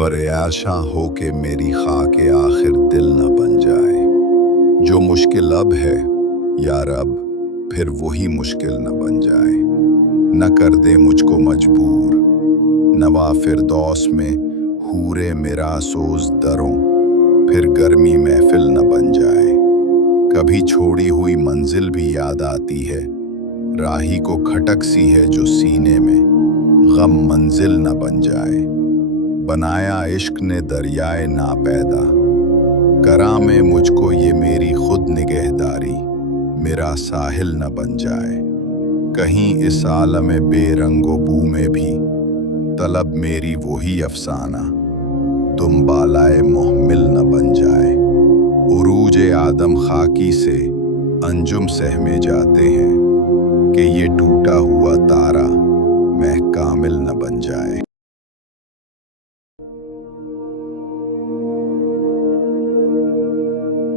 परेशां हो के मेरी खाके आखिर दिल न बन जाए। जो मुश्किल अब है यार अब फिर वही मुश्किल न बन जाए। न कर दे मुझको मजबूर नवा फिरदौस में हूरे मेरा सोज दरों, फिर गर्मी महफिल न बन जाए। कभी छोड़ी हुई मंजिल भी याद आती है, राही को खटक सी है जो सीने में गम मंजिल न बन जाए। बनाया इश्क ने दरियाए ना पैदा, करा में मुझको ये मेरी खुद निगहदारी, मेरा साहिल न बन जाए। कहीं इस आलम बेरंगो बू में भी तलब मेरी वही अफसाना, तुम बालाए मोहमिल न बन जाए। उरूज आदम खाकी से अंजुम सहमे जाते हैं कि ये टूटा हुआ तारा मैं कामिल न बन जाए।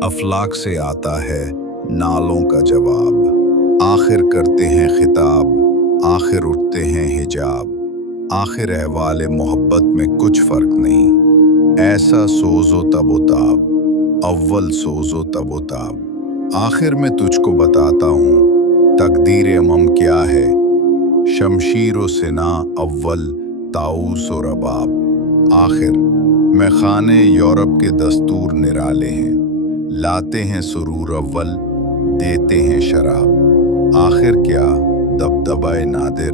अफलाक से आता है नालों का जवाब, आखिर करते हैं खिताब, आखिर उठते हैं हिजाब। आखिर अहवाले मोहब्बत में कुछ फर्क नहीं, ऐसा सोजो तबोताब, अव्वल सोजो तबोताब। आखिर मैं तुझको बताता हूँ तकदीर अमम क्या है, शमशीर सिना अव्वल ताऊस और रबाब। आखिर मैं खाने यूरोप के दस्तूर निराले हैं, लाते हैं सुरूर अव्वल देते हैं शराब। आखिर क्या दबदबाए नादिर,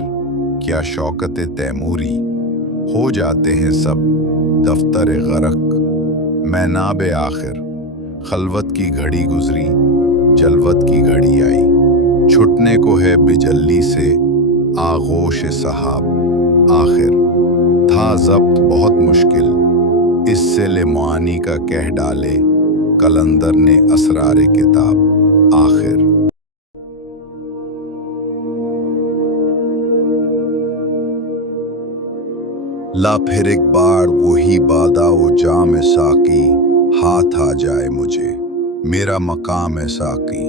क्या शौकत तैमूरी, हो जाते हैं सब दफ्तर गरक। मैं नाबे आखिर खलवत की घड़ी गुजरी, जलवत की घड़ी आई, छुटने को है बिजल्ली से आगोश सहाब। आखिर था जब्त बहुत मुश्किल, इससे ले मुआनी का कह डाले कलंदर ने असरारे किताब। आखिर ला फिर एक बार वही बादा ओ जाम साकी, हाथ आ जाए मुझे मेरा मकाम है साकी।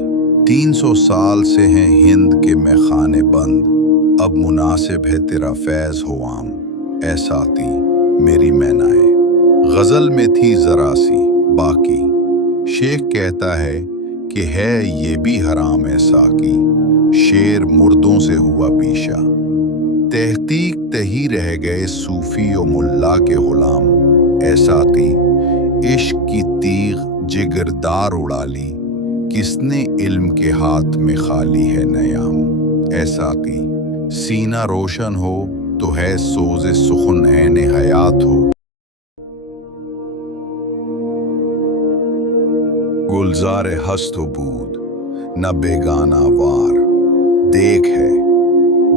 300 साल से हैं हिंद के मैखाने बंद, अब मुनासिब है तेरा फैज हो आम ऐ साकी मेरी मैनाए। गजल में थी जरा सी बाकी, शेख कहता है कि है ये भी हराम है साकी, शेर मुर्दों से हुआ पीशा। तहकीक तही रह गए सूफी और मुल्ला के गुलाम, ऐ साकी इश्क की तीग जिगरदार उड़ा ली, किसने इल्म के हाथ में खाली है नयाम। ऐ साकी सीना रोशन हो तो है सोज़े सुखन ऐने हयात हो। गुलजार हस्त बूद न बेगाना वार, देख है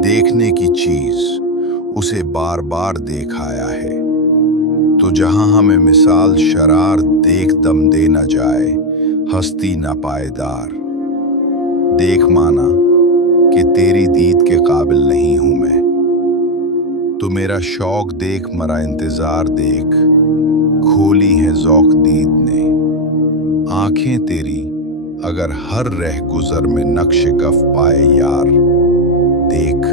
देखने की चीज उसे बार बार देखाया है। तो जहां हमें मिसाल शरार देख दम दे न जाए, हस्ती न पायदार। देख माना कि तेरी दीद के काबिल नहीं हूं मैं, तो मेरा शौक देख मरा इंतजार देख, खोली है ज़ौक़ दीद ने। आंखें तेरी अगर हर रह गुजर में नक्श कफ पाए यार, देख